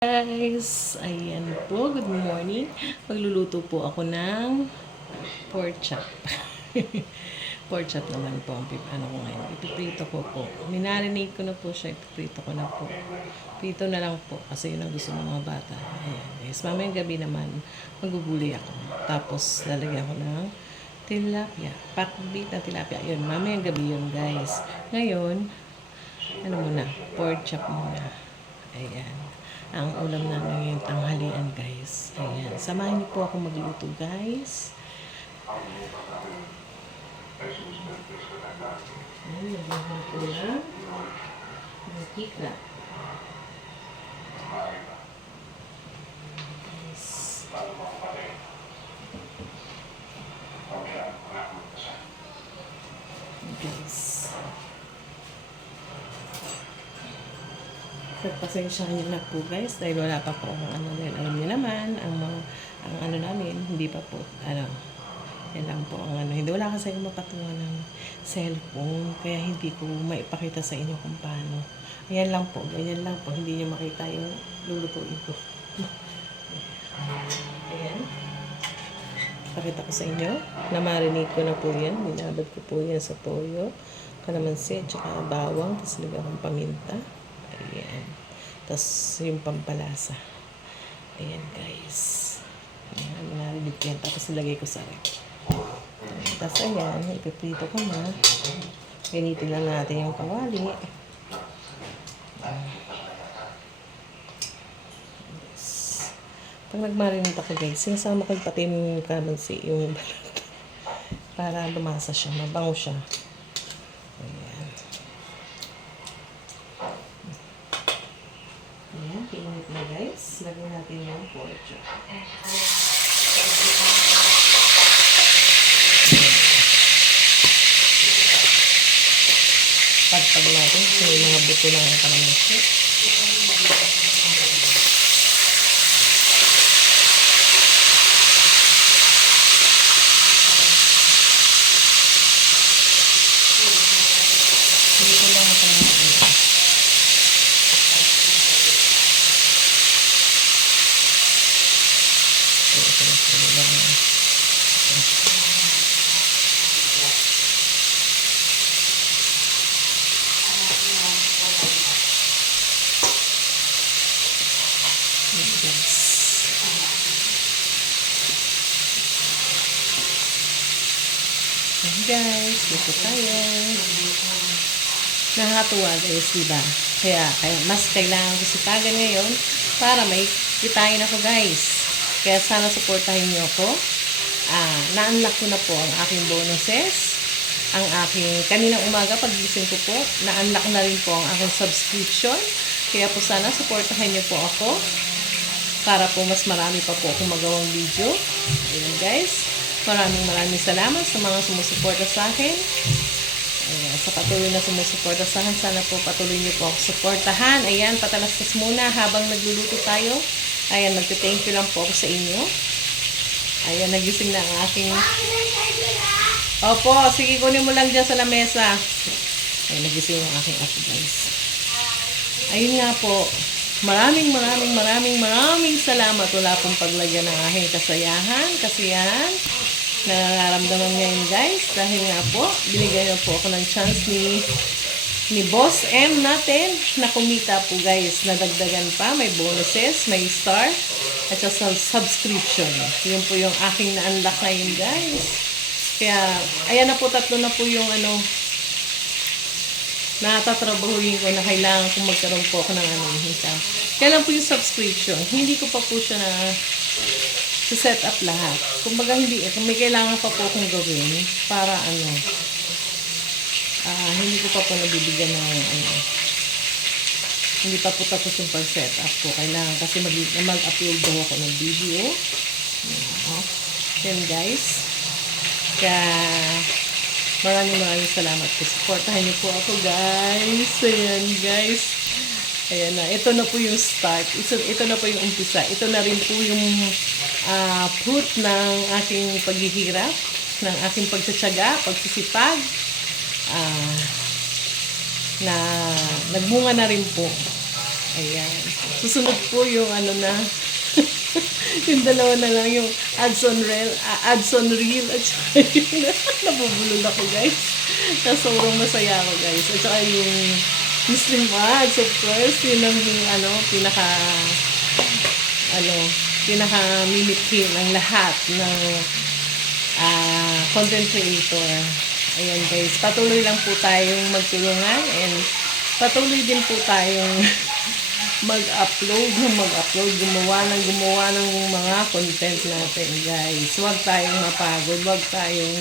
Guys, ayan po, good morning. Magluluto po ako ng pork chop. Pork chop naman po ang ano ko ngayon. Ipiprito ko po. Minarinate ko na po siya, ipiprito ko na po. Prito na lang po kasi yun ang gusto ng mga bata. Ayan guys, mamayang gabi naman magugulay ako. Tapos lalagyan ko ng tilapia. Pakbit na tilapia. Yun, mamayang gabi yun guys. Ngayon, ano muna, pork chop muna. Ayan. Ang ulam namin ngayong tanghalian guys. Ayan. Samahan niyo po ako magluto guys. Ayan. Lagyan ko lang ng tikla. Guys. Pagpasensyahan niyo na po guys dahil wala pa po ang ano din. Alam niyo naman ang ano namin hindi pa po yan lang po ang ano. Hindi wala kasi akong mapatungan ng cellphone kaya hindi ko maipakita sa inyo kung paano. Ayan lang po, ganyan lang po. Hindi niyo makita yung lulutuin ko. Ayan. Pakita ko sa inyo. Na-marinate ko na po yan. Binabad ko po yan sa toyo, kalamansi, at saka bawang. Tapos lagyan akong paminta. Ayan. Tapos yung pampalasa. Ayan guys. Ayan. Narinig yan. Tapos nilagay ko sa rep. Tapos ayan. Ipiprito ko na. Ginitin lang natin yung kawali. Yes. Pag nagmarinate ako guys, sinasama ko pati yung kalamansi, yung balat. Para lumasa siya. Mabango siya. Ayan. Ayan, pinunit na guys. Lagyan natin yung pork chop. Pagpag natin so yung mga buto ng kalamansi. Dito lang ako na guys, dito tayo. Nakakatuwa guys, diba? Kaya mas kailangan ko sipagan ngayon para may kitain ako guys. Kaya sana supportahin niyo ako. Na-unlock ko na po ang aking bonuses. Ang aking, kaninang umaga pagising ko po, na-unlock na rin po ang aking subscription. Kaya po sana supportahan niyo po ako para po mas marami pa po akong magawang video. Ayan guys. Maraming salamat sa mga sumusuporta sa akin. Ayan, sa patuloy na sumusuporta sa akin, sana po patuloy niyo po ako suportahan. Ayan, patalastas muna habang nagluluto tayo. Ayan, magte-thank you lang po ako sa inyo. Ayan, nagising na ang aking... Opo, sige, kunin mo lang dyan sa lamesa. Ayan, nagising ang aking apo guys. Ayun nga po. Maraming salamat. Wala pong paglagyan ng aking kasiyahan. Nararamdaman ngayon guys. Dahil nga po, binigyan niyo po ako ng chance ni Boss M natin na kumita po guys. Nadagdagan pa, may bonuses, may star, at sa subscription. Yun po yung aking na-unlock ngayon guys. Kaya, ayan na po, tatlo na po yung natatrabahuin ko na kailangan kong magkaroon po ako ng income. Kaya lang po yung subscription, hindi ko pa po siya na set up lahat. Kumbaga hindi, may kailangan pa po akong gawin para hindi ko pa po nabibigyan ng hindi pa po tapos yung pag-set up ko. Kailangan kasi mag-upload daw ako ng video. Yan guys. Kaya maraming salamat po. Supportahan niyo po ako guys. Ayan guys. Ayan na. Ito na po yung start. Ito na po yung umpisa. Ito na rin po yung fruit ng aking paghihirap, ng aking pagtsatsaga, pagsisipag. Na nagbunga na rin po. Ayan. Susunod po yung ano na, yung dalawa na lang, yung ads on reel, at saka yung nabubulol ako guys. Tapos sobrang masaya ako guys. At saka yung Muslim ads, of course, yun ang pinaka mimithi ng lahat ng content creator. Ayan guys, patuloy lang po tayong magtulungan and patuloy din po tayong mag-upload, gumawa ng mga content natin guys. Huwag tayong mapagod, huwag tayong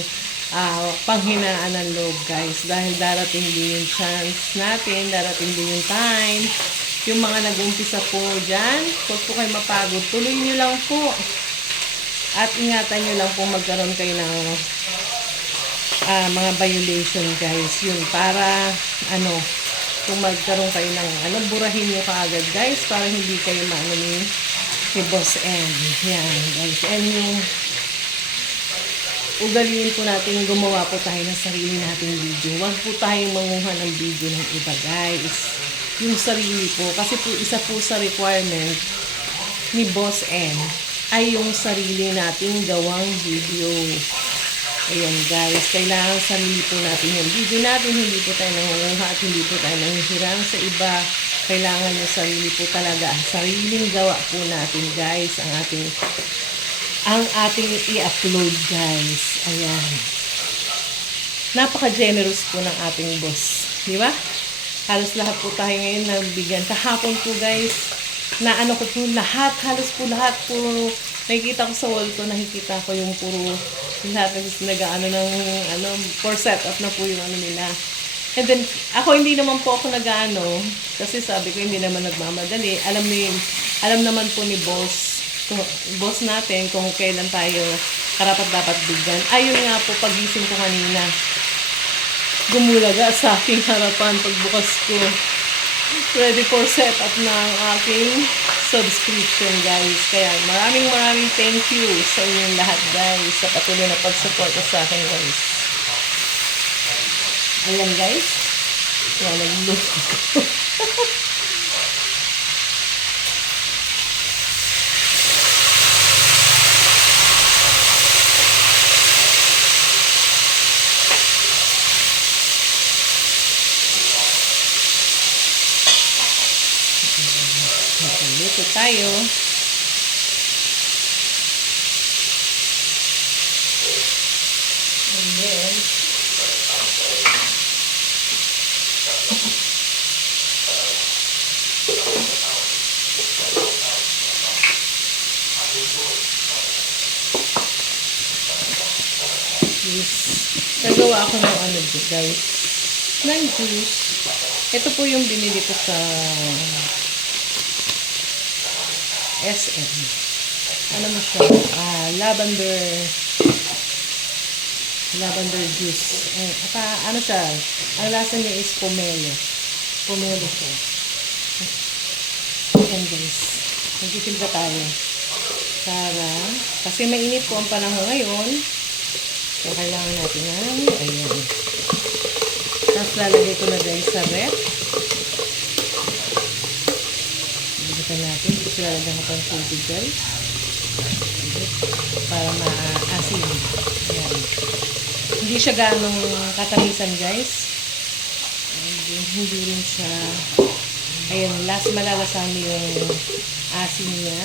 panghinaan ng loob guys. Dahil darating din yung chance natin, darating din yung time. Yung mga nag-umpisa po dyan, huwag po kayo mapagod. Tuloy nyo lang po. At ingatan nyo lang po magkaroon kayo ng mga violation guys. Yun, para kung magkaroon kayo ng burahin nyo kaagad guys, para hindi kayo maano ni Boss M. Yan guys. And yung ugaliin po natin, gumawa po tayo ng sarili nating video. Huwag po tayong manguha ng video ng iba guys. Yung sarili po. Kasi po isa po sa requirement ni Boss M ay yung sarili nating gawang video. Ayan guys, kailangan sarili po natin yung video natin, hindi po tayo nangunguha at hindi po tayo nanghihirang sa iba. Kailangan yung sarili po talaga, sariling gawa po natin guys, ang ating i-upload guys. Ayan. Napaka-generous po ng ating boss. Di ba? Halos lahat po tayo ngayon nabigyan. Kahapon po guys, halos po lahat po nakikita ko sa wall ko, nakikita ko yung puro lahat for setup na po yung nila. And then, hindi naman po ako kasi sabi ko hindi naman nagmamadali. Alam naman po ni boss natin kung kailan tayo karapat-dapat bigyan. Ayun nga po, pagising ko kanina, gumulaga sa aking harapan pagbukas ko. Ready for setup ng aking subscription guys. Kaya maraming thank you sa inyong lahat guys sa patuloy na pag-suporta sa akin guys. Ayan guys. Kaya nag-look. Dito tayo. And then, nagawa ako ng guys, ng juice. Ito po yung binili ko sa SM. Ano mo siya? Lavender juice. Ano siya? Ang lasa niya is pomelo. Pomelo siya. Ayan guys. Magtitimba tayo. Kasi mainit po ang panahon ngayon. So, kailangan natin ayan. Tapos lalagay ko na guys sa ref. Bigyan natin. Tapos lalagyan ko pang tubig guys. Para maasin. Ayan. Hindi siya ganong katamisan guys. Hindi rin siya. Ayan. Malalasan yung asin niya.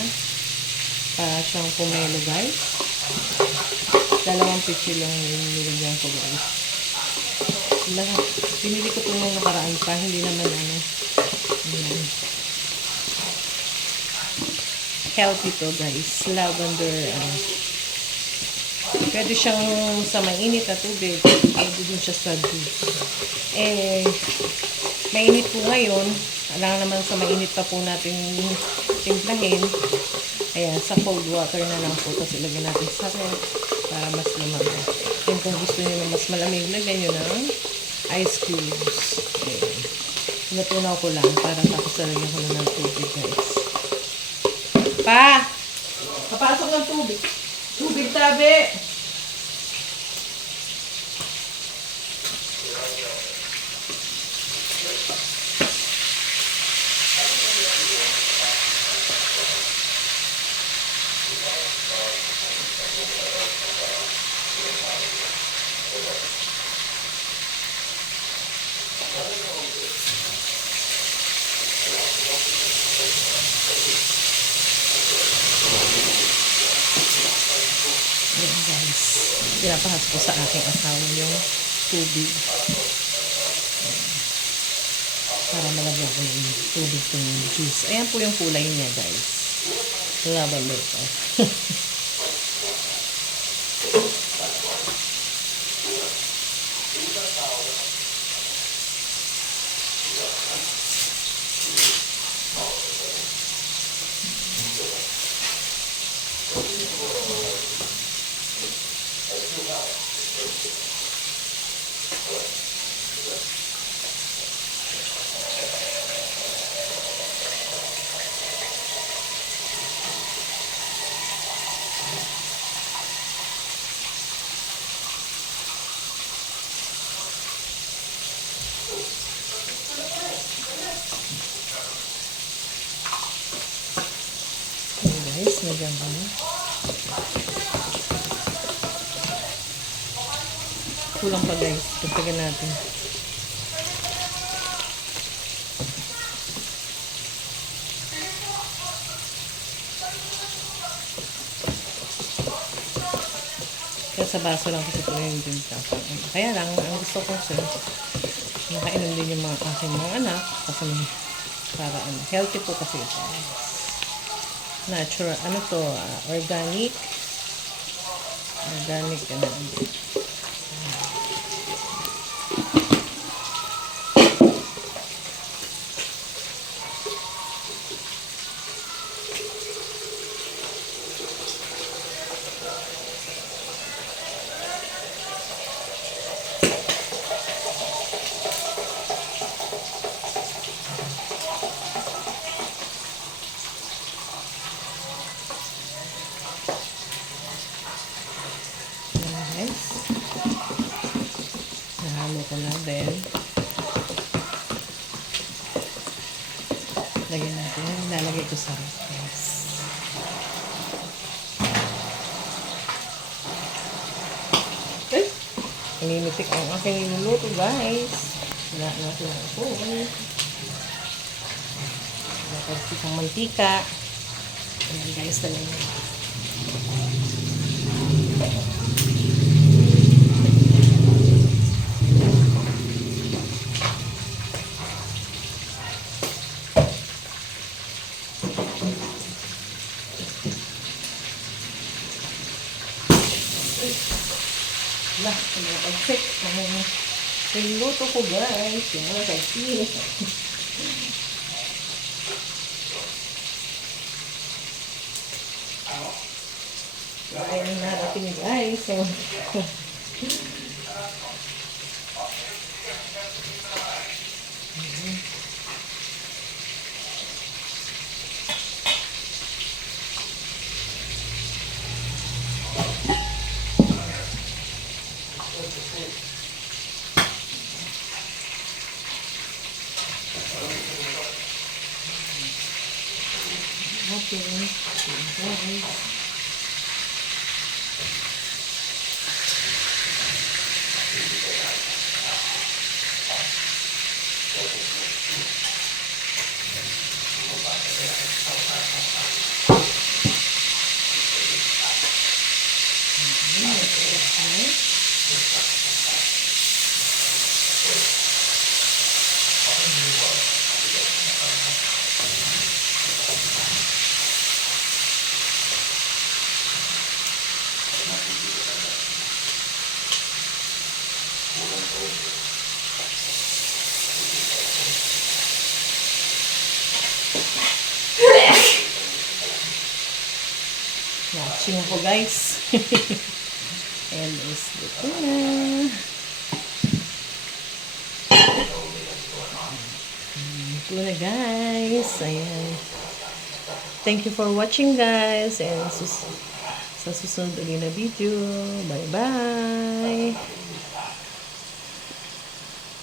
Para siyang pomelo guys. 2 pitso lang yung nilagyan ko guys. Lahat. Pinili ko ito nung nakaraan pa. Hindi naman ayan. Healthy to guys. Lavender pwede siyang sa mainit na tubig. Pwede din siya sa juice. Mainit po ngayon. Alam naman sa mainit pa po natin timplahin. Ayan, sa cold water na lang po. Tapos ilagyan natin sa ref para mas lumago. Then kung gusto nyo na mas malamig, lagyan nyo ng ice cubes. Ayan. Natunaw ko lang para tapos lalagyan ko na ng tubig guys. Papasok ng tubig. Tubig tabi. Ayan guys, pinapahas ko sa aking asawa yung tubig. Para malagyan ko ng tubig itong juice. Ayan po yung kulay niya guys. Lavender po. Guys, nagyan ko na. Kulang pa guys. Tagtagan natin. Kaya sa baso lang kasi ito yung dinta. Kaya lang, ang gusto ko kasi makainom din yung mga aking mga anak kasi para healthy po kasi ito. Natural, ano to, organic, ano. Guys, nahalo ko na din. Lagyan natin. Lalagay ko sa ref, guys. Eh, nanimitik ang aking niluluto, guys. Wala natin ang phone. Nakasip ang mantika. Ayan, guys, talaga. Lah, pag-sik ang luto ko guys. Yung mga pag-sik. Kaya na narating guys. So, okay. Watching ako guys. And is luto na. Luto na guys. Ayan. Thank you for watching guys. And sa susunod ulit na video. Bye bye.